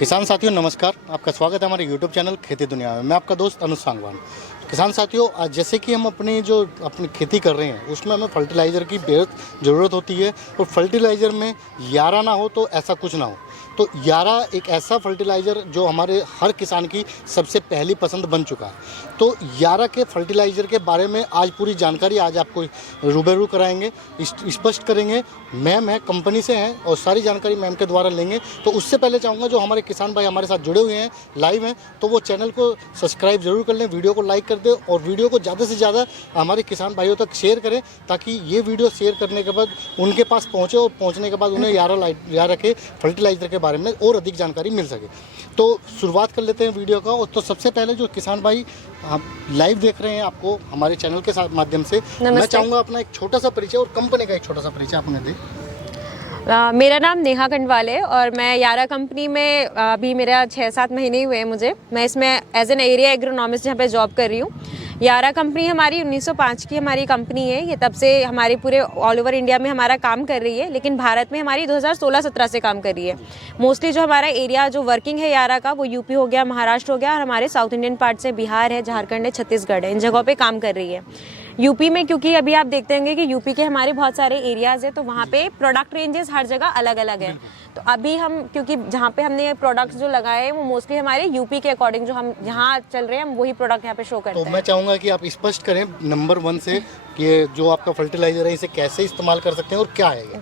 किसान साथियों नमस्कार, आपका स्वागत है हमारे YouTube चैनल खेती दुनिया में। मैं आपका दोस्त अनुज सांगवान। किसान साथियों, आज जैसे कि हम अपनी खेती कर रहे हैं उसमें हमें फर्टिलाइज़र की बेहद ज़रूरत होती है और फर्टिलाइज़र में यारा ना हो तो ऐसा कुछ ना हो। तो यारा एक ऐसा फर्टिलाइज़र जो हमारे हर किसान की सबसे पहली पसंद बन चुका है। तो यारा के फर्टिलाइज़र के बारे में आज पूरी जानकारी आज आपको रूबरू कराएंगे, स्पष्ट करेंगे। मैम है, कंपनी से हैं और सारी जानकारी मैम के द्वारा लेंगे। तो उससे पहले चाहूँगा जो हमारे किसान भाई हमारे साथ जुड़े हुए हैं, लाइव हैं, तो वो चैनल को सब्सक्राइब जरूर कर लें, वीडियो को लाइक कर दें और वीडियो को ज़्यादा से ज़्यादा हमारे किसान भाइयों तक शेयर करें, ताकि ये वीडियो शेयर करने के बाद उनके पास पहुँचे और पहुँचने के बाद उन्हें यारा के फर्टिलाइज़र के बारे में और अधिक जानकारी मिल सके। तो शुरुआत कर लेते हैं वीडियो का। और तो सबसे पहले जो किसान भाई लाइव देख रहे हैं आपको हमारे चैनल के माध्यम से, मैं चाहूँगा अपना एक छोटा सा परिचय और कंपनी का एक छोटा सा परिचय आपने दें। मेरा नाम नेहा खंडवाल है और मैं यारा कंपनी में अभी मेरा 6-7 महीने हुए हैं मुझे। मैं इसमें एज एन एरिया एग्रोनॉमिस्ट यहाँ पे जॉब कर रही हूँ। यारा कंपनी हमारी 1905 की हमारी कंपनी है। ये तब से हमारे पूरे ऑल ओवर इंडिया में हमारा काम कर रही है, लेकिन भारत में हमारी 2016-17 से काम कर रही है। मोस्टली जो हमारा एरिया जो वर्किंग है यारा का, वो यूपी हो गया, महाराष्ट्र हो गया, और हमारे साउथ इंडियन पार्ट से बिहार है, झारखंड है, छत्तीसगढ़ है, इन जगहों पे काम कर रही है। यूपी में क्योंकि अभी आप देखते होंगे कि यूपी के हमारे बहुत सारे एरियाज़ है, तो वहाँ पे प्रोडक्ट रेंजेस हर जगह अलग अलग है। तो अभी हम क्योंकि जहाँ पे हमने ये प्रोडक्ट्स जो लगाए हैं वो मोस्टली हमारे यूपी के अकॉर्डिंग जो हम जहाँ चल रहे हैं हम वही प्रोडक्ट यहाँ पे शो करते हैं। तो मैं चाहूँगा कि आप स्पष्ट करें नंबर 1 से कि जो आपका फर्टिलाइजर है इसे कैसे इस्तेमाल कर सकते हैं और क्या है ये?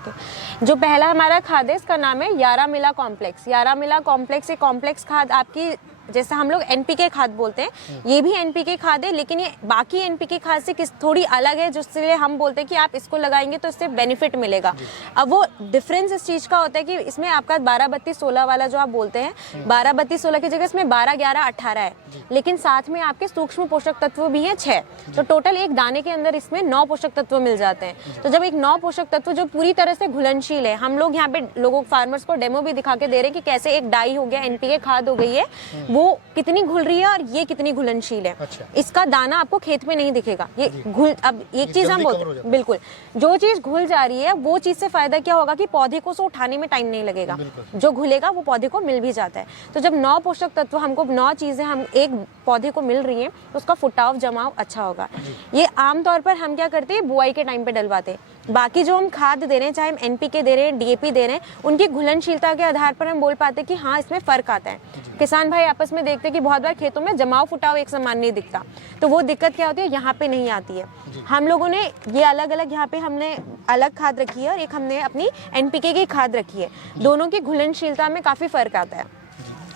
जो पहला हमारा खाद है इसका नाम है यारा मिला कॉम्प्लेक्स। यारा मिला कॉम्प्लेक्स, ये कॉम्प्लेक्स खाद आपकी जैसे हम लोग एनपीके खाद बोलते हैं, ये भी एनपीके खाद है, लेकिन ये बाकी एनपीके खाद से थोड़ी अलग है, जिसलिए हम बोलते हैं कि आप इसको लगाएंगे तो इससे बेनिफिट मिलेगा। अब वो डिफरेंस इस चीज़ का होता है कि इसमें आपका 12-32-16 वाला जो आप बोलते हैं, 12-32-16 की जगह इसमें 12-11-18 है, लेकिन साथ में आपके सूक्ष्म पोषक तत्व भी हैं 6। तो टोटल एक दाने के अंदर इसमें 9 पोषक तत्व मिल जाते हैं। तो जब एक 9 पोषक तत्व जो पूरी तरह से घुलनशील है, हम लोग यहाँ पे लोगों फार्मर्स को डेमो भी दिखा के दे रहे हैं कि कैसे एक डाई हो गया, एनपीके खाद हो गई है, वो कितनी घुल रही है और ये कितनी घुलनशील है। अच्छा। इसका दाना आपको खेत में नहीं दिखेगा। ये घुल, अब एक चीज हम बोलते हैं, बिल्कुल जो चीज घुल जा रही है वो चीज से फायदा क्या होगा कि पौधे को उसको उठाने में टाइम नहीं लगेगा, जो घुलेगा वो पौधे को मिल भी जाता है। तो जब 9 पोषक तत्व हमको 9 चीजें हम एक पौधे को मिल रही हैं तो उसका फुटाव जमाव अच्छा होगा। ये आमतौर पर हम क्या करते हैं, बुआई के टाइम पे डलवाते हैं। बाकी जो हम खाद दे रहे हैं, चाहे हम एनपीके दे रहे हैं, डीएपी दे रहे हैं, उनकी घुलनशीलता के आधार पर हम बोल पाते हैं कि हाँ इसमें फर्क आता है। किसान भाई आपस में देखते हैं कि बहुत बार खेतों में जमाव फुटाव एक समान नहीं दिखता, तो वो दिक्कत क्या होती है, यहाँ पे नहीं आती है। हम लोगों ने ये अलग अलग यहाँ पे हमने अलग खाद रखी है और एक हमने अपनी एनपीके की खाद रखी है। दोनों की घुलनशीलता में काफी फर्क आता है।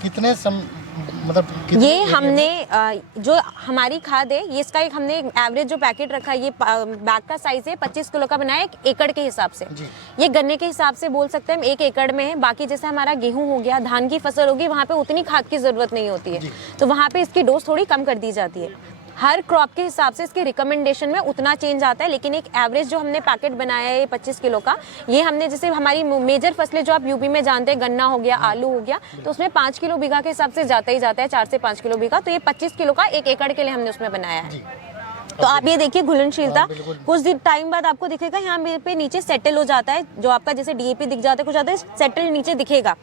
कितने ये हमने जो हमारी खाद है, ये इसका एक हमने एवरेज जो पैकेट रखा है, ये बैग का साइज है 25 किलो का बनाया, 1 एकड़ के हिसाब से। ये गन्ने के हिसाब से बोल सकते हैं हम 1 एकड़ में है। बाकी जैसे हमारा गेहूं हो गया, धान की फसल होगी, वहाँ पे उतनी खाद की जरूरत नहीं होती है, तो वहाँ पे इसकी डोज थोड़ी कम कर दी जाती है। हर क्रॉप के हिसाब से इसके रिकमेंडेशन में उतना चेंज आता है, लेकिन एक एवरेज जो हमने पैकेट बनाया है 25 किलो का, ये हमने जैसे हमारी मेजर फसलें जो आप यूपी में जानते हैं, गन्ना हो गया, आलू हो गया, तो उसमें 5 किलो बीघा के हिसाब से जाता ही जाता है, 4 से 5 किलो बीघा। तो ये 25 किलो का 1 एकड़ के लिए हमने उसमें बनाया है। तो आप ये देखिए घुलनशीलता कुछ दिन टाइम बाद आपको दिखेगा यहाँ पे नीचे सेटल हो जाता है, जो आपका जैसे डीएपी दिख जाता है कुछ आता है सेटल नीचे दिखेगा।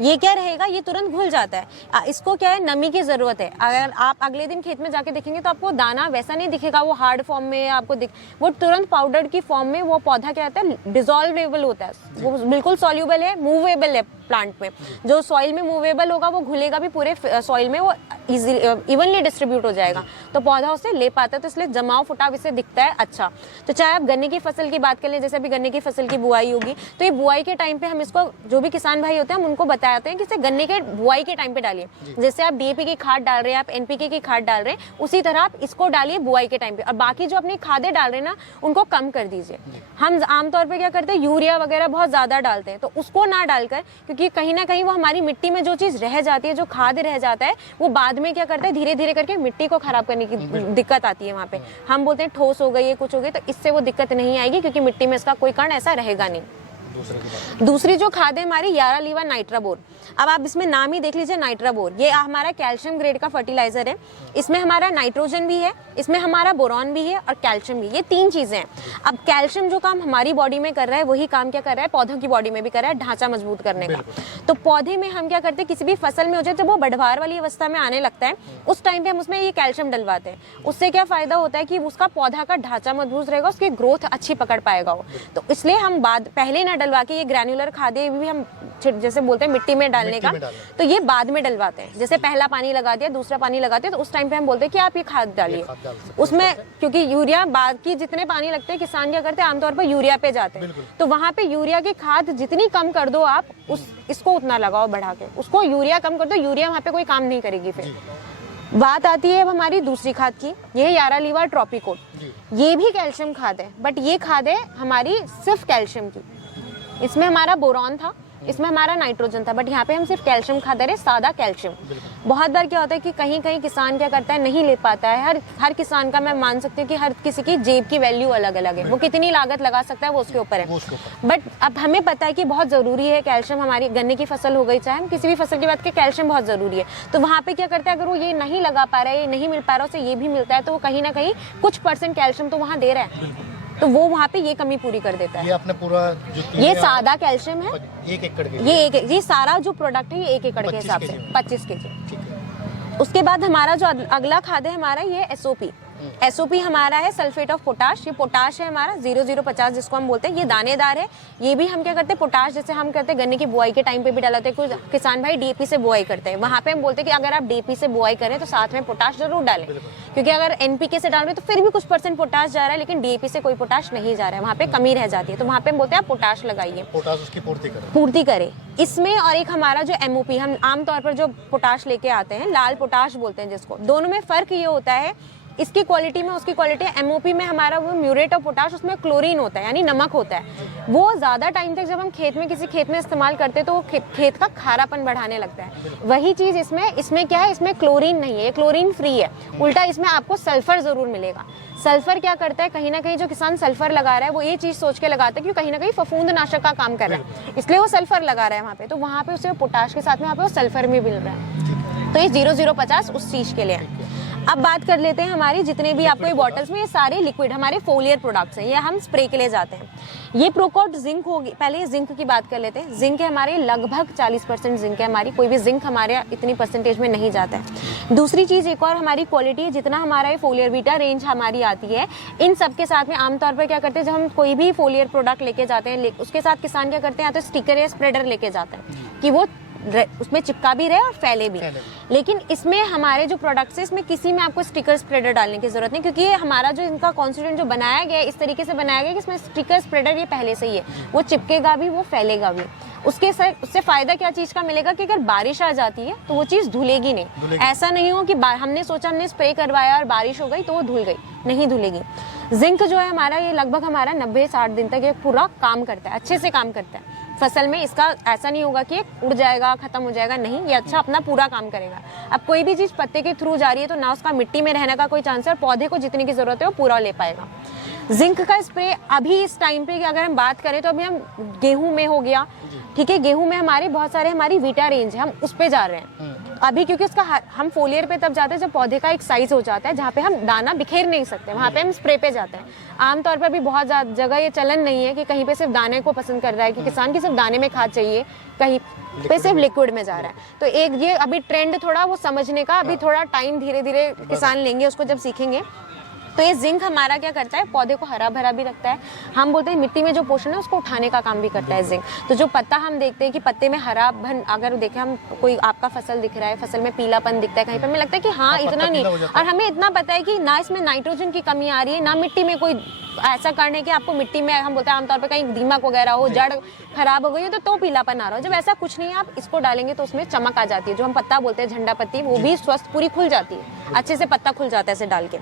ये क्या रहेगा, ये तुरंत घुल जाता है। इसको क्या है, नमी की जरूरत है। अगर आप अगले दिन खेत में जाके देखेंगे तो आपको दाना वैसा नहीं दिखेगा, वो हार्ड फॉर्म में आपको वो तुरंत पाउडर की फॉर्म में वो पौधा क्या होता है, डिसॉल्वेबल होता है, वो बिल्कुल सॉल्यूबल है, मूवेबल है प्लांट में। जो सॉइल में मूवेबल होगा वो घुलेगा भी पूरे सॉइल में, वो इवनली डिस्ट्रीब्यूट हो जाएगा, तो पौधा उसे ले पाता है। तो इसलिए जमाव फुटाव इससे दिखता है अच्छा। तो चाहे आप गन्ने की फसल की बात कर लें, जैसे अभी गन्ने की फसल की बुआई होगी, तो ये बुआई के टाइम पे हम इसको, जो भी किसान भाई होते हैं, हम उनको बताते हैं कि इसे गन्ने के बुआई के टाइम पे डालिए। जैसे आप डीएपी की खाद डाल रहे हैं, आप एनपीके की खाद डाल रहे हैं, उसी तरह आप इसको डालिए बुआई के टाइम पे। और बाकी जो अपनी खादें डाल रहे हैं ना, उनको कम कर दीजिए। हम आमतौर पर क्या करते हैं, यूरिया वगैरह बहुत ज्यादा डालते हैं, तो उसको ना डालकर, क्योंकि कहीं ना कहीं वो हमारी मिट्टी में जो चीज रह जाती है, जो खाद रह जाता है, वो बाद में क्या करता है, धीरे धीरे करके मिट्टी को खराब करने की दिक्कत आती है। वहाँ पे हम बोलते हैं ठोस हो गई है, कुछ हो गई, तो इससे वो दिक्कत नहीं आएगी, क्योंकि मिट्टी में इसका कोई कण ऐसा रहेगा नहीं। दूसरी जो खाद है हमारी यारा लीवा नाइट्राबोर। अब आप इसमें नाम ही देख लीजिए नाइट्राबोर, ये हमारा कैल्शियम ग्रेड का फर्टिलाइजर है। इसमें हमारा नाइट्रोजन भी है, इसमें हमारा बोरॉन भी है और कैल्शियम भी, ये 3 चीजें हैं। अब कैल्शियम जो काम हमारी बॉडी में कर रहा है वही काम क्या कर रहा है पौधों की बॉडी में भी कर रहा है, ढांचा मजबूत करने का। तो पौधे में हम क्या करते हैं, किसी भी फसल में हो जाए जब वो बढ़वार वाली अवस्था में आने लगता है उस टाइम पे हम उसमें ये कैल्शियम डलवाते हैं। उससे क्या फायदा होता है कि उसका पौधा का ढांचा मजबूत रहेगा, उसकी ग्रोथ अच्छी पकड़ पाएगा वो। तो इसलिए हम बाद पहले ना डलवा के ये ग्रैन्युलर खादें भी हम जैसे बोलते हैं मिट्टी में डालने का, तो ये बाद में डलवाते हैं। जैसे पहला पानी लगा दिया, दूसरा पानी लगाते हैं, तो उस टाइम पे हम बोलते हैं कि आप ये खाद डालिए उसमें, क्योंकि यूरिया बाद की जितने पानी लगते हैं किसान क्या करते हैं आमतौर पर यूरिया पे जाते हैं। तो वहां पे यूरिया की खाद जितनी कम कर दो आप इसको उतना लगाओ बढ़ा के, उसको यूरिया कम कर दो, यूरिया वहां पे कोई काम नहीं करेगी। फिर बात आती है अब हमारी दूसरी खाद की, ये यारा लीवा ट्रॉपिकोट। ये भी कैल्शियम खाद है, बट ये खाद है हमारी सिर्फ कैल्शियम की। इसमें हमारा बोरॉन था, इसमें हमारा नाइट्रोजन था, बट यहाँ पे हम सिर्फ कैल्शियम खा दे रहे, सादा कैल्शियम। बहुत बार क्या होता है कि कहीं कहीं किसान क्या करता है नहीं ले पाता है। हर किसान का मैं मान सकती हूँ कि हर किसी की जेब की वैल्यू अलग अलग है, वो कितनी लागत लगा सकता है वो उसके ऊपर है। बट अब हमें पता है कि बहुत जरूरी है कैल्शियम, हमारी गन्ने की फसल हो गई चाहे हम किसी भी फसल की बात करें, कैल्शियम बहुत जरूरी है। तो वहाँ पे क्या करता है, अगर वो ये नहीं लगा पा रहा है, ये नहीं मिल पा रहा है, उसे ये भी मिलता है, तो वो कहीं ना कहीं कुछ % कैल्शियम तो वहाँ दे रहा है, तो वो वहाँ पे ये कमी पूरी कर देता है। ये आपने पूरा ये सादा कैल्शियम है, 1 एकड़ के, ये सारा जो प्रोडक्ट है ये 1 एकड़ के हिसाब से 25 kg। उसके बाद हमारा जो अगला खाद है हमारा ये SOP। SOP हमारा है सल्फेट ऑफ पोटाश। ये पोटाश है हमारा 0050 जिसको हम बोलते हैं, ये दानेदार है। ये भी हम क्या करते हैं पोटाश जैसे हम करते हैं गन्ने की बुआई के टाइम पे भी डालते हैं। कुछ किसान भाई DAP से बुआई करते हैं, वहां पे हम बोलते हैं कि अगर आप DAP से बुआई करें तो साथ में पोटाश जरूर डालें, क्योंकि अगर NPK से डाल रहे हैं तो फिर भी कुछ % पोटाश जा रहा है, लेकिन DAP से कोई पोटाश नहीं जा रहा है, वहाँ पे कमी रह जाती है। तो वहाँ पे हम बोलते हैं आप पोटाश लगाइए, पोटाश उसकी पूर्ति करें इसमें। और एक हमारा जो MOP, हम आमतौर पर जो पोटाश लेके आते हैं लाल पोटाश बोलते हैं जिसको, दोनों में फर्क ये होता है इसकी क्वालिटी में उसकी क्वालिटी। MOP में हमारा वो म्यूरेट ऑफ पोटाश, उसमें क्लोरीन होता है यानी नमक होता है। वो ज्यादा टाइम तक जब हम खेत में किसी खेत में इस्तेमाल करते हैं तो वो खेत का खारापन बढ़ाने लगता है। वही चीज इसमें क्या है, इसमें क्लोरीन नहीं है, ये क्लोरीन फ्री है। उल्टा इसमें आपको सल्फर जरूर मिलेगा। सल्फर क्या करता है, कहीं ना कहीं जो किसान सल्फर लगा रहा है वो ये चीज सोच के लगाता है कि कहीं ना कहीं फफूंदनाशक का काम कर रहा है, इसलिए वो सल्फर लगा रहा है वहाँ पे। तो वहाँ पे उसे पोटाश के साथ में वहाँ पे वो सल्फर भी मिल रहा है। तो ये 0050 उस चीज के लिए है। अब बात कर लेते हैं हमारी जितने भी आपको ये बॉटल्स में, ये सारे लिक्विड हमारे फोलियर प्रोडक्ट्स हैं, ये हम स्प्रे के लिए जाते हैं। ये प्रोकोट जिंक होगी, पहले ये जिंक की बात कर लेते हैं। जिंक है हमारे लगभग 40% जिंक है हमारी, कोई भी जिंक हमारे इतनी % में नहीं जाता है। दूसरी चीज एक और हमारी क्वालिटी है, जितना हमारा ये फोलियर बीटा रेंज हमारी आती है, इन सब के साथ में आमतौर पर क्या करते हैं जब हम कोई भी फोलियर प्रोडक्ट लेके जाते हैं उसके साथ किसान क्या करते हैं, या तो स्टिकर या स्प्रेडर लेके जाते हैं कि वो उसमें चिपका भी रहे और फैले भी। लेकिन इसमें हमारे जो प्रोडक्ट्स है इसमें किसी में आपको स्टिकर स्प्रेडर डालने की जरूरत नहीं, क्योंकि ये हमारा जो इनका कॉन्स्टिट्यूएंट जो बनाया गया है इस तरीके से बनाया गया है कि इसमें स्टिकर स्प्रेडर ये पहले से ही है, वो चिपकेगा भी, वो फैलेगा भी। उससे फायदा क्या चीज का मिलेगा कि अगर बारिश आ जाती है तो वो चीज धुलेगी नहीं। ऐसा नहीं हो कि हमने सोचा हमने स्प्रे करवाया और बारिश हो गई तो वो धुल गई, नहीं धुलेगी। जिंक जो है हमारा ये लगभग हमारा 90-60 दिन तक ये पूरा काम करता है, अच्छे से काम करता है फसल में। इसका ऐसा नहीं होगा कि उड़ जाएगा खत्म हो जाएगा, नहीं, ये अच्छा अपना पूरा काम करेगा। अब कोई भी चीज पत्ते के थ्रू जा रही है तो ना उसका मिट्टी में रहने का कोई चांस है, और पौधे को जितनी की जरूरत है वो पूरा ले पाएगा। जिंक का स्प्रे अभी इस टाइम पे अगर हम बात करें तो अभी हम गेहूं में हो गया, ठीक है, गेहूं में हमारे बहुत सारे हमारी वीटा रेंज है, हम उस पे जा रहे हैं अभी, क्योंकि उसका हम फोलियर पे तब जाते हैं जब पौधे का एक साइज हो जाता है जहाँ पे हम दाना बिखेर नहीं सकते, वहाँ पे हम स्प्रे पे जाते हैं। आमतौर पर भी बहुत जगह ये चलन नहीं है कि कहीं पे सिर्फ दाने को पसंद कर रहा है कि किसान की सिर्फ दाने में खाद चाहिए, कहीं पे सिर्फ लिक्विड में जा रहा है। तो एक ये अभी ट्रेंड थोड़ा वो समझने का अभी थोड़ा टाइम धीरे धीरे किसान लेंगे, उसको जब सीखेंगे। तो ये जिंक हमारा क्या करता है, पौधे को हरा भरा भी रखता है। हम बोलते हैं मिट्टी में जो पोषण है उसको उठाने का काम भी करता है जिंक। तो जो पत्ता हम देखते हैं कि पत्ते में हरापन, अगर देखें हम कोई आपका फसल दिख रहा है, फसल में पीलापन दिखता है, कहीं पर हमें लगता है कि हाँ इतना नहीं, और हमें इतना पता है कि ना इसमें नाइट्रोजन की कमी आ रही है, ना मिट्टी में कोई ऐसा करने कि आपको मिट्टी में हम बोलते हैं आमतौर पर कहीं दीमक वगैरह हो, जड़ खराब हो गई हो तो पीलापन आ रहा हो। जब ऐसा कुछ नहीं है, आप इसको डालेंगे तो उसमें चमक आ जाती है। जो हम पत्ता बोलते हैं झंडा पत्ती, वो भी स्वस्थ पूरी खुल जाती है, अच्छे से पत्ता खुल जाता है इसे डाल के।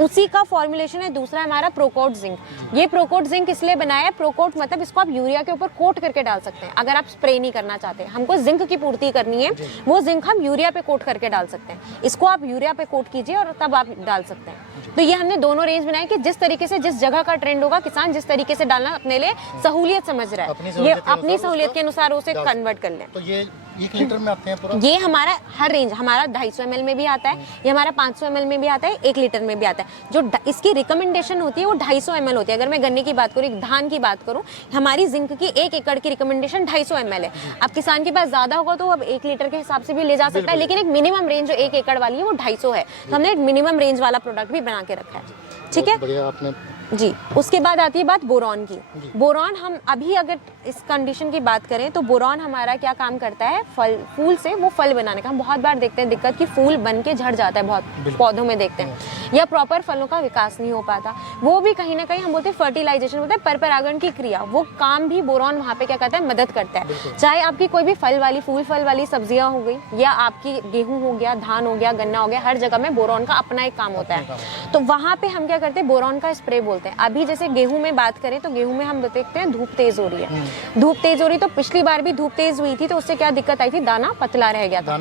उसी का फॉर्मुलेशन है दूसरा हमारा प्रोकोट जिंक। ये प्रोकोट जिंक इसलिए बनाया है, प्रोकोट मतलब इसको आप यूरिया के ऊपर कोट करके डाल सकते हैं अगर आप स्प्रे नहीं करना चाहते। हमको जिंक की पूर्ति करनी है, वो जिंक हम यूरिया पे कोट करके डाल सकते हैं। इसको आप यूरिया पे कोट कीजिए और तब आप डाल सकते हैं। तो ये हमने दोनों रेंज बनाए कि जिस तरीके से जिस जगह जगह का ट्रेंड होगा, किसान जिस तरीके से डालना अपने लिए सहूलियत समझ रहा है, ये अपनी सहूलियत के अनुसार उसे कन्वर्ट कर ले। तो ये 1 लीटर में आते हैं पूरा? ये हमारा हर रेंज, हमारा 250 ml में भी आता है, ये हमारा 500 ml में भी आता है, 1 लीटर में भी आता है। जो इसकी रिकमेंडेशन होती है वो 250 ml होती है। अगर मैं गन्ने की बात करूँ, धान की बात करूँ, हमारी जिंक की 1 एकड़ की रिकमेंडेशन 250 ml है। अब किसान के पास ज्यादा होगा तो अब 1 लीटर के हिसाब से भी ले जा सकता है, लेकिन एक मिनिमम रेंज जो 1 एकड़ वाली है वो 250 है। तो हमने एक मिनिमम रेंज वाला प्रोडक्ट भी बना के रखा है, ठीक है। बढ़िया आपने जी। उसके बाद आती है बात बोरॉन की। बोरॉन हम अभी अगर इस कंडीशन की बात करें तो बोरॉन हमारा क्या काम करता है, फूल से वो फल बनाने का। हम बहुत बार देखते हैं दिक्कत कि फूल बन के झड़ जाता है, बहुत पौधों में देखते हैं, या प्रॉपर फलों का विकास नहीं हो पाता। वो भी कहीं ना कहीं हम बोलते हैं फर्टिलाइजेशन होता है, परपरागण की क्रिया, वो काम भी बोरॉन वहाँ पे क्या करता है, मदद करता है। चाहे आपकी कोई भी फल वाली सब्जियां हो गई, या आपकी गेहूं हो गया, धान हो गया, गन्ना हो गया, हर जगह में बोरॉन का अपना एक काम होता है। तो वहाँ पे हम क्या करते हैं, बोरॉन का स्प्रे बोलते हैं। अभी जैसे गेहूं में बात करें तो गेहूं में हम देखते हैं धूप तेज हो रही है, धूप तेज हो रही, तो पिछली बार भी धूप तेज हुई थी तो उससे क्या दिक्कत आई थी, दाना पतला रह गया था,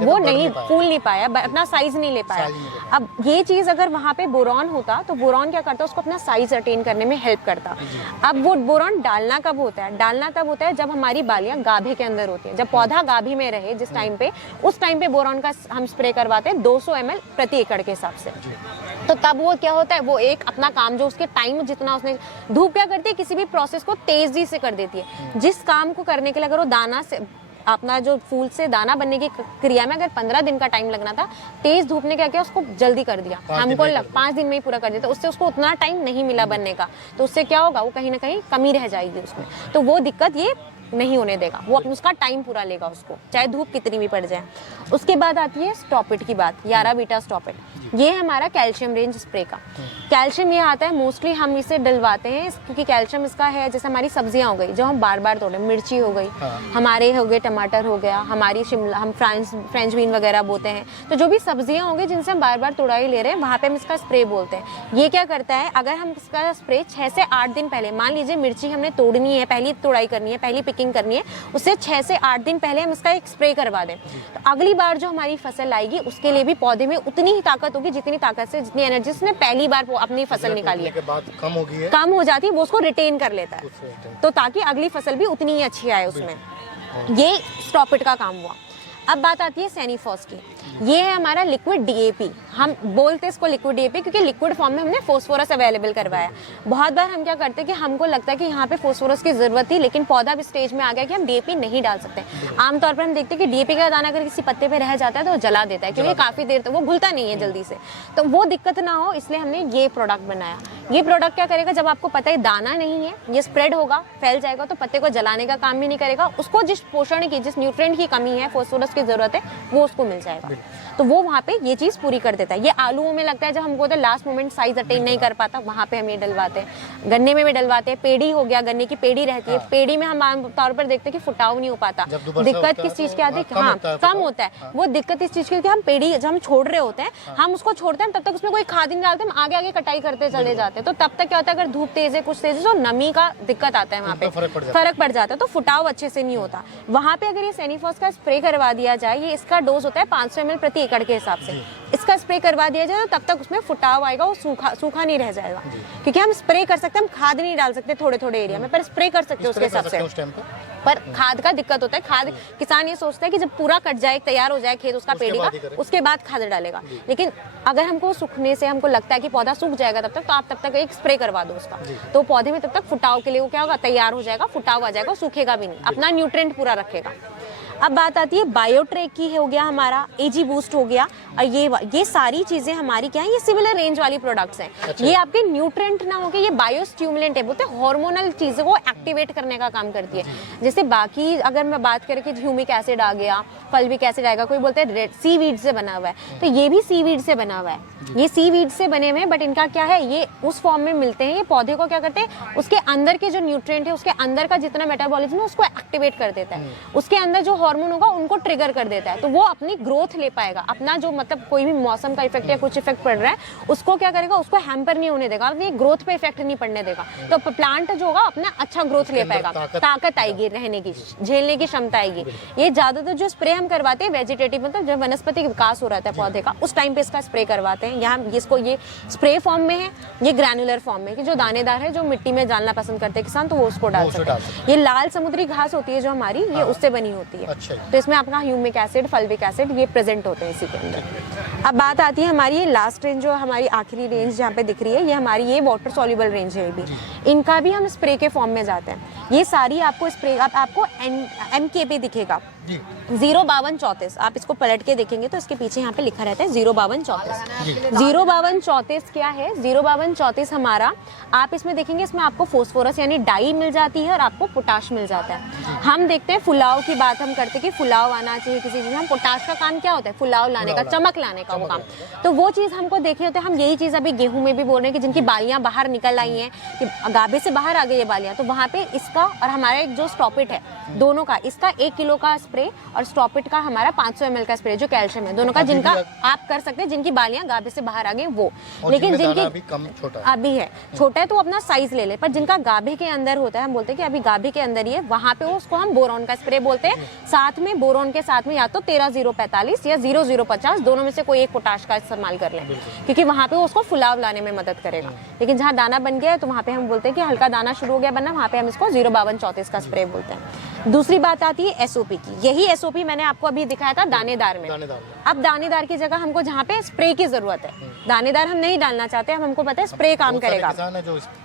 वो नहीं फूल नहीं पाया, अपना साइज नहीं ले पाया। अब ये चीज अगर वहाँ पे बोरॉन होता तो बोरॉन क्या करता, उसको अपना साइज अटेन करने में हेल्प करता। अब वो बोरॉन डालना कब होता है, डालना तब होता है जब हमारी बालियां गाभे के अंदर होती है, जब पौधा गाभी में रहे जिस टाइम पे, उस टाइम पे बोरॉन का हम स्प्रे करवाते हैं 200 ml प्रति एकड़ के हिसाब से। तो तब वो क्या होता है, वो एक अपना काम जो उसके टाइम जितना उसने, धूप क्या करती है, किसी भी प्रोसेस को तेजी से कर देती है। जिस काम को करने के लिए अगर वो दाना से अपना जो फूल से दाना बनने की क्रिया में अगर 15 दिन का टाइम लगना था, तेज धूप ने क्या किया, उसको जल्दी कर दिया। हमको 5 दिन में ही पूरा कर दिया, तो उससे उसको उतना टाइम नहीं मिला बनने का, तो उससे क्या होगा, वो कहीं ना कहीं कमी रह जाएगी उसमें। तो वो दिक्कत ये नहीं होने देगा, वो उसका टाइम पूरा लेगा उसको, चाहे धूप कितनी भी पड़ जाए। उसके बाद आती है स्टॉपिट की बात, 11 बीटा स्टॉपिट। ये है हमारा कैल्शियम रेंज स्प्रे का। कैल्शियम ये आता है, मोस्टली हम इसे डलवाते हैं क्योंकि कैल्शियम इसका है, जैसे हमारी सब्जियां हो गई जो हम बार बार तोड़े, मिर्ची हो गई, हमारे हो गए टमाटर हो गया, हमारी शिमला, हम फ्रेंच बीन वगैरह बोते हैं, तो जो भी सब्जियां हो गई जिनसे हम बार बार तोड़ाई ले रहे हैं, वहाँ पे हम इसका स्प्रे बोलते हैं। ये क्या करता है, अगर हम इसका स्प्रे 6 से 8 दिन पहले, मान लीजिए मिर्ची हमने तोड़नी है, पहली तोड़ाई करनी है, पहली पिकिंग करनी है, उससे 6 से 8 दिन पहले हम इसका एक स्प्रे करवा दें, तो अगली बार जो हमारी फसल आएगी उसके लिए भी पौधे में उतनी ही ताकत होगी, जितनी ताकत से, जितनी एनर्जी उसने पहली बार अपनी फसल निकाली है, कम हो जाती है, वो उसको रिटेन कर लेता है, तो ताकि अगली फसल भी उतनी ही अच्छी आए उसमें। ये स्टॉपिट का काम हुआ। अब बात आती है सैनिफॉस की। ये है हमारा लिक्विड डीएपी। हम बोलते हैं इसको लिक्विड डीएपी क्योंकि लिक्विड फॉर्म में हमने फास्फोरस अवेलेबल करवाया। बहुत बार हम क्या करते हैं कि हमको लगता है कि यहाँ पे फास्फोरस की जरूरत थी, लेकिन पौधा भी स्टेज में आ गया कि हम डीएपी नहीं डाल सकते। आमतौर पर हम देखते हैं कि डीएपी का दाना अगर किसी पत्ते पे रह जाता है तो वो जला देता है, क्योंकि काफी देर तक वो घुलता नहीं है जल्दी से, तो वो दिक्कत ना हो इसलिए हमने ये प्रोडक्ट बनाया। ये प्रोडक्ट क्या करेगा, जब आपको पता है दाना नहीं है, ये स्प्रेड होगा, फैल जाएगा, तो पत्ते को जलाने का काम भी नहीं करेगा, उसको जिस पोषण की, जिस न्यूट्रिएंट की कमी है, फास्फोरस की जरूरत है, वो उसको मिल जाएगा, तो वो वहाँ पे ये चीज पूरी कर देता है। ये आलूओं में लगता है जब हमको तो लास्ट मोमेंट साइज अटेन नहीं कर पाता, वहाँ पे हम ये डलवाते हैं। गन्ने में भी डलवाते हैं। पेड़ी हो गया, गन्ने की पेड़ी रहती है, पेड़ी में हम आमतौर पर देखते हैं कि फुटाव नहीं हो पाता। दिक्कत किस चीज की आती है, हाँ कम होता है। वो दिक्कत इस चीज की कि हम पेड़ी जब हम छोड़ रहे होते हैं, हम उसको छोड़ते हैं, तब तक उसमें कोई खाद नहीं डालते, हम आगे आगे कटाई करते चले जाते हैं, तो तब तक क्या होता है, अगर धूप तेज है, कुछ तेज है, तो नमी का दिक्कत आता है, वहाँ पे फर्क पड़ जाता है, तो फुटाव अच्छे से नहीं होता। वहाँ पे अगर ये सैनिफॉस का स्प्रे करवा दिया जाए, ये इसका डोज होता है 500 ml प्रति एकड़ के हिसाब से, इसका स्प्रे करवा दिया जाए तो तब तक उसमें फुटाव आएगा, वो सूखा नहीं रह जाएगा, क्योंकि हम स्प्रे कर सकते हैं, हम खाद नहीं डाल सकते थोड़े थोड़े एरिया में, पर स्प्रे कर सकते हैं उसके हिसाब से। पर खाद का दिक्कत होता है, खाद किसान ये सोचता है कि जब पूरा कट जाए, तैयार हो जाए खेत उसका पेड़ी का, उसके बाद खाद डालेगा, लेकिन अगर हमको सूखने से हमको लगता है कि पौधा सूख जाएगा तब तक, तो आप तब तक एक स्प्रे करवा दो उसका, तो पौधे में तब तक फुटाव के लिए वो क्या होगा, तैयार हो जाएगा, फुटाव आ जाएगा, सूखेगा भी नहीं, अपना न्यूट्रिएंट पूरा रखेगा। अब बात आती है बायोट्रेक की, हो गया हमारा एजी बूस्ट हो गया, और ये सारी चीजें हमारी क्या है, ये सिमिलर रेंज वाली प्रोडक्ट्स हैं। अच्छा। ये आपके न्यूट्रिएंट ना होके ये बायोस्टिमुलेंट है, बोलते हैं हार्मोनल चीजों को एक्टिवेट करने का काम करती है। जैसे बाकी अगर मैं बात करें कि ह्यूमिक एसिड आ गया, फल्विक एसिड आएगा, कोई बोलते हैं सीवीड से बना हुआ है, तो ये भी सीवीड से बना हुआ है, ये सीवीड से बने हुए हैं, बट इनका क्या है, ये उस फॉर्म में मिलते हैं, ये पौधे को क्या करते हैं, उसके अंदर के जो न्यूट्रिएंट है, उसके अंदर का जितना मेटाबॉलिज्म है उसको एक्टिवेट कर देता है, उसके अंदर जो हार्मोन होगा उनको ट्रिगर कर देता है, तो वो अपनी ग्रोथ ले पाएगा। अपना जो मतलब कोई भी मौसम का इफेक्ट या कुछ इफेक्ट पड़ रहा है उसको क्या करेगा, उसको हैम्पर नहीं होने देगा, ये ग्रोथ पे इफेक्ट नहीं पड़ने देगा। तो प्लांट जो होगा अपना अच्छा ग्रोथ ले पाएगा, ताकत आएगी, रहने की झेलने की क्षमता आएगी। ये ज्यादातर जो स्प्रे हम करवाते हैं वेजिटेटिव, मतलब जब वनस्पति विकास हो रहा है पौधे का, उस टाइम पे इसका स्प्रे करवाते हैं। यहाँ इसको ये स्प्रे फॉर्म में है, ये ग्रैनुलर फॉर्म में, कि जो दानेदार है, जो मिट्टी में डालना पसंद करते हैं किसान, तो वो उसको डाल सकते हैं। ये लाल समुद्री घास होती है जो हमारी, ये उससे बनी होती है। तो इसमें आपका ह्यूमिक एसिड, फल्विक एसिड ये प्रेजेंट होते हैं इसी के अंदर। अब बात आती है हमारी ये लास्ट रेंज, जो हमारी आखिरी रेंज जहाँ पे दिख रही है, ये हमारी ये वाटर सॉल्युबल रेंज है। भी इनका भी हम स्प्रे के फॉर्म में जाते हैं। ये सारी आपको स्प्रे, अब आपको MKP दिखेगा 05234, आप इसको पलट के देखेंगे तो इसके पीछे यहाँ पे लिखा रहता है 05234। 05234 क्या है? 05234 हमारा, आप इसमें देखेंगे, इसमें आपको फोस्फोरस यानी डाई मिल जाती है और आपको पोटाश मिल जाता है। हम देखते हैं फुलाव की बात हम करते हैं कि फुलाव आना चाहिए किसी चीज में, हम पोटाश का काम क्या होता है? फुलाव लाने का, चमक लाने का वो काम। तो वो चीज हमको देखे होते हैं। हम यही चीज अभी गेहूं में भी बोल रहे हैं कि जिनकी बालियां बाहर निकल आई हैं, कि गाभे से बाहर आ गई है बालियां, तो वहां पे इसका और हमारा एक जो स्टॉपिट है, दोनों का, इसका 1 किलो का स्प्रे और स्टॉपिट का हमारा 500 ml का स्प्रे जो कैल्शियम है, दोनों का जिनका आप कर सकते हैं, जिनकी बालियां गाभे से बाहर आ गई वो। लेकिन जिनकी अभी कम छोटा अभी है, छोटा है तो अपना साइज ले ले, पर जिनका गाभे के अंदर होता है, हम बोलते हैं कि अभी गाभे के अंदर ही है, वहां पे उसको हम बोरॉन का स्प्रे बोलते हैं। साथ में बोरॉन के साथ में या तो 13045 या 0050 दोनों में से कोई एक पोटाश का इस्तेमाल कर लें, क्योंकि वहां पे उसको फुलाव लाने में मदद करेगा। लेकिन जहाँ दाना बन गया है तो वहां पे हम बोलते हैं कि हल्का दाना शुरू हो गया बनना, वहां पे हम इसको 05234 का स्प्रे बोलते हैं। दूसरी बात आती है SOP की। यही SOP मैंने आपको अभी दिखाया था दानेदार में। अब दानेदार की जगह हमको जहाँ पे स्प्रे की जरूरत है, दानेदार हम नहीं डालना चाहते, हम हमको पता है स्प्रे काम करेगा,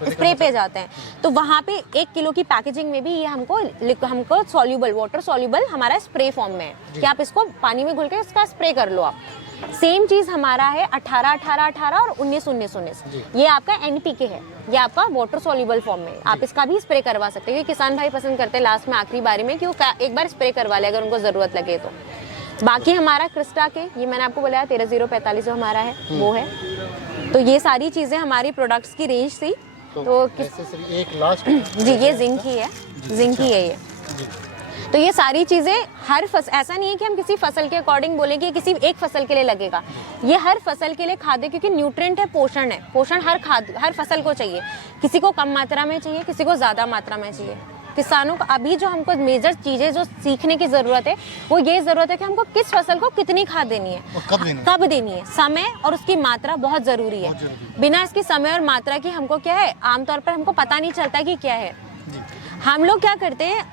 स्प्रे पे जाते हैं, तो वहाँ पे 1 किलो की पैकेजिंग में भी ये हमको सॉल्यूबल, वाटर सॉल्यूबल हमारा स्प्रे फॉर्म में है कि आप इसको पानी में घुल के इसका स्प्रे कर लो आप। सेम चीज हमारा है 18-18-18 और 19-19-19, ये आपका NPK है, ये आपका वाटर सॉल्युबल फॉर्म में। आप इसका भी स्प्रे करवा सकते हैं, क्योंकि किसान भाई पसंद करते हैं लास्ट में आखिरी बारी में कि वो एक बार स्प्रे करवा ले अगर उनको जरूरत लगे तो। बाकी हमारा क्रिस्टा के, ये मैंने आपको बताया 13045 जो हमारा है वो है। तो ये सारी चीजें हमारी प्रोडक्ट्स की रेंज थी। तो एक लास्ट जी, ये जिंक ही है, जिंक ही है ये। तो ये सारी चीजें हर फसल, ऐसा नहीं है कि हम किसी फसल के अकॉर्डिंग बोलेंगे किसी एक फसल के लिए लगेगा, ये हर फसल के लिए खाद है, क्योंकि न्यूट्रिएंट है, पोषण है। पोषण हर फसल को चाहिए, किसी को कम मात्रा में चाहिए, किसी को ज्यादा मात्रा में चाहिए। किसानों को अभी जो हमको मेजर चीजें जो सीखने की जरूरत है, वो ये जरूरत है कि हमको किस फसल को कितनी खाद देनी है, कब देनी है, समय और उसकी मात्रा बहुत जरूरी है। बिना इसकी समय और मात्रा की हमको क्या है, आमतौर पर हमको पता नहीं चलता कि क्या है। हम लोग क्या करते हैं,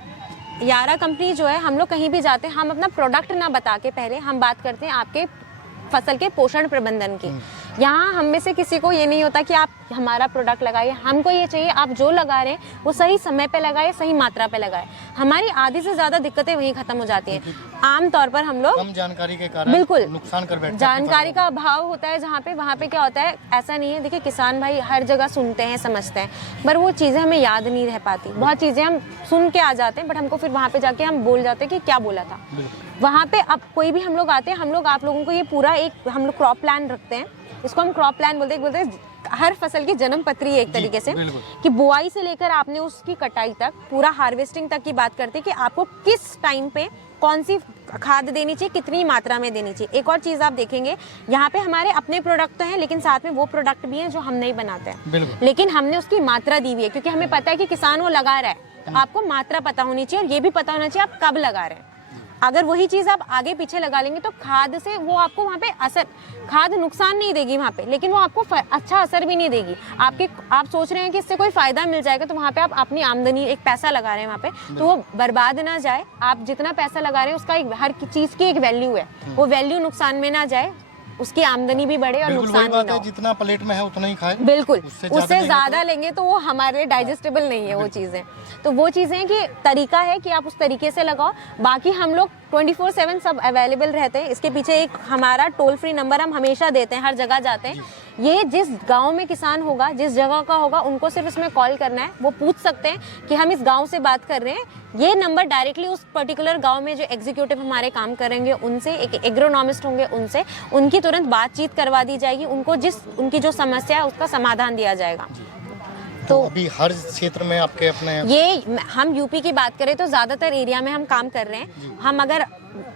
यारा कंपनी जो है, हम लोग कहीं भी जाते हैं, हम अपना प्रोडक्ट ना बता के पहले हम बात करते हैं आपके फसल के पोषण प्रबंधन की। यहाँ हम में से किसी को ये नहीं होता कि आप हमारा प्रोडक्ट लगाइए, हमको ये चाहिए आप जो लगा रहे हैं वो सही समय पे लगाए, सही मात्रा पे लगाए। हमारी आधी से ज्यादा दिक्कतें वहीं खत्म हो जाती हैं। आमतौर पर हम लोग कम जानकारी के कारण बिल्कुल नुकसान कर बैठते हैं। जानकारी का अभाव होता है जहाँ पे, वहाँ पे क्या होता है, ऐसा नहीं है। देखिए किसान भाई हर जगह सुनते हैं, समझते हैं, पर वो चीज़ें हमें याद नहीं रह पाती। बहुत चीज़ें हम सुन के आ जाते हैं, बट हमको फिर वहाँ पे जाके हम बोल जाते हैं कि क्या बोला था। वहाँ पे अब कोई भी हम लोग आते हैं, हम लोग आप लोगों को ये पूरा एक हम लोग क्रॉप प्लान रखते हैं, इसको हम क्रॉप प्लान बोलते हैं हर फसल की जन्म पत्री है एक तरीके से, कि बुआई से लेकर आपने उसकी कटाई तक, पूरा हार्वेस्टिंग तक की बात करते हैं कि आपको किस टाइम पे कौन सी खाद देनी चाहिए, कितनी मात्रा में देनी चाहिए। एक और चीज़ आप देखेंगे, यहाँ पे हमारे अपने प्रोडक्ट तो हैं, लेकिन साथ में वो प्रोडक्ट भी हैं जो हम नहीं बनाते हैं, लेकिन हमने उसकी मात्रा दी हुई है, क्योंकि हमें पता है कि किसान वो लगा रहा है, तो आपको मात्रा पता होनी चाहिए और ये भी पता होना चाहिए आप कब लगा रहे हैं। अगर वही चीज़ आप आगे पीछे लगा लेंगे तो खाद से वो आपको वहाँ पे असर, खाद नुकसान नहीं देगी वहाँ पे, लेकिन वो आपको अच्छा असर भी नहीं देगी। आप सोच रहे हैं कि इससे कोई फायदा मिल जाएगा, तो वहाँ पे आप अपनी आमदनी, एक पैसा लगा रहे हैं वहाँ पे, तो वो बर्बाद ना जाए। आप जितना पैसा लगा रहे हैं उसका हर चीज़ की एक वैल्यू है, वो वैल्यू नुकसान में ना जाए, उसकी आमदनी भी बढ़े और नुकसान भी ना हो। जितना प्लेट में है उतना ही खाए, बिल्कुल, उससे ज्यादा लेंगे तो वो हमारे डाइजेस्टेबल नहीं है वो चीजें। तो वो चीजें कि तरीका है कि आप उस तरीके से लगाओ। बाकी हम लोग 24/7 सब अवेलेबल रहते हैं। इसके पीछे एक हमारा टोल फ्री नंबर हम हमेशा देते हैं, हर जगह जाते हैं। ये जिस गांव में किसान होगा, जिस जगह का होगा, उनको सिर्फ इसमें कॉल करना है, वो पूछ सकते हैं कि हम इस गांव से बात कर रहे हैं। ये नंबर डायरेक्टली उस पर्टिकुलर गांव में जो एग्जीक्यूटिव हमारे काम करेंगे उनसे, एक एग्रोनॉमिस्ट होंगे उनसे, उनकी तुरंत बातचीत करवा दी जाएगी। उनकी जो समस्या है उसका समाधान दिया जाएगा। तो अभी हर क्षेत्र में आपके अपने ये हम यूपी की बात करें तो ज़्यादातर एरिया में हम काम कर रहे हैं। हम अगर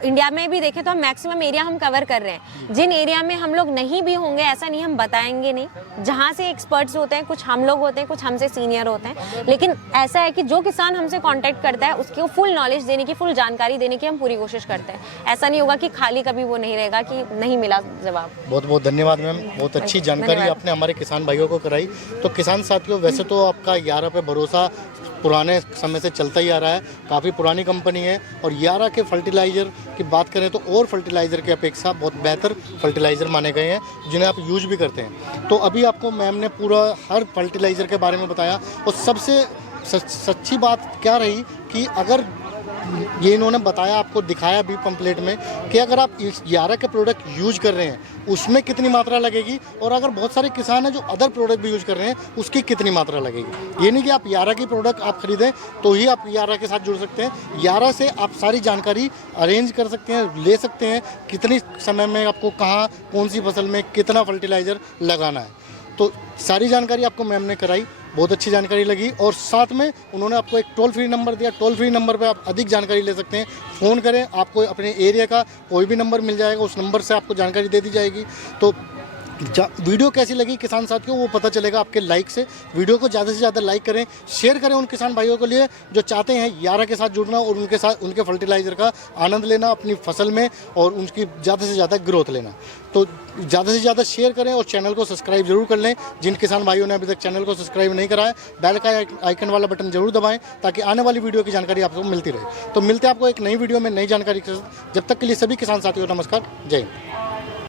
इंडिया में भी देखें तो हम मैक्सिमम एरिया हम कवर कर रहे हैं। जिन एरिया में हम लोग नहीं भी होंगे ऐसा नहीं, हम बताएंगे नहीं। जहाँ से एक्सपर्ट्स होते हैं, कुछ हम लोग होते हैं, कुछ हमसे सीनियर होते हैं, लेकिन ऐसा है कि जो किसान हमसे कांटेक्ट करता है उसको फुल नॉलेज देने की, फुल जानकारी देने की हम पूरी कोशिश करते हैं। ऐसा नहीं होगा कि खाली कभी वो नहीं रहेगा कि नहीं मिला जवाब। बहुत बहुत धन्यवाद मैम, बहुत अच्छी जानकारी आपने हमारे किसान भाइयों को कराई। तो किसान साथियों, वैसे तो आपका यारा पे भरोसा पुराने समय से चलता ही आ रहा है, काफ़ी पुरानी कंपनी है और यारा के फर्टिलाइज़र की बात करें तो और फर्टिलाइज़र की अपेक्षा बहुत बेहतर फर्टिलाइज़र माने गए हैं जिन्हें आप यूज भी करते हैं। तो अभी आपको मैम ने पूरा हर फर्टिलाइज़र के बारे में बताया और सबसे सच्ची बात क्या रही कि अगर ये इन्होंने बताया, आपको दिखाया भी पंपलेट में कि अगर आप इस यारा के प्रोडक्ट यूज कर रहे हैं उसमें कितनी मात्रा लगेगी और अगर बहुत सारे किसान हैं जो अदर प्रोडक्ट भी यूज कर रहे हैं उसकी कितनी मात्रा लगेगी। ये नहीं कि आप यारा की प्रोडक्ट आप खरीदें तो ही आप यारा के साथ जुड़ सकते हैं। यारा से आप सारी जानकारी अरेंज कर सकते हैं, ले सकते हैं, कितनी समय में आपको कहाँ कौन सी फसल में कितना फर्टिलाइज़र लगाना है। तो सारी जानकारी आपको मैम ने कराई, बहुत अच्छी जानकारी लगी और साथ में उन्होंने आपको एक टोल फ्री नंबर दिया। टोल फ्री नंबर पे आप अधिक जानकारी ले सकते हैं। फ़ोन करें, आपको अपने एरिया का कोई भी नंबर मिल जाएगा, उस नंबर से आपको जानकारी दे दी जाएगी। तो वीडियो कैसी लगी किसान साथियों वो पता चलेगा आपके लाइक से। वीडियो को ज़्यादा से ज़्यादा लाइक करें, शेयर करें उन किसान भाइयों के लिए जो चाहते हैं यारा के साथ जुड़ना और उनके साथ उनके फर्टिलाइज़र का आनंद लेना अपनी फसल में और उनकी ज़्यादा से ज़्यादा ग्रोथ लेना। तो ज़्यादा से ज़्यादा शेयर करें और चैनल को सब्सक्राइब जरूर कर लें। जिन किसान भाइयों ने अभी तक चैनल को सब्सक्राइब नहीं करा है, बेल का आइकन वाला बटन जरूर दबाएं ताकि आने वाली वीडियो की जानकारी आपको मिलती रहे। तो मिलते हैं आपको एक नई वीडियो में नई जानकारी के साथ। जब तक के लिए सभी किसान साथियों को नमस्कार, जय हिंद।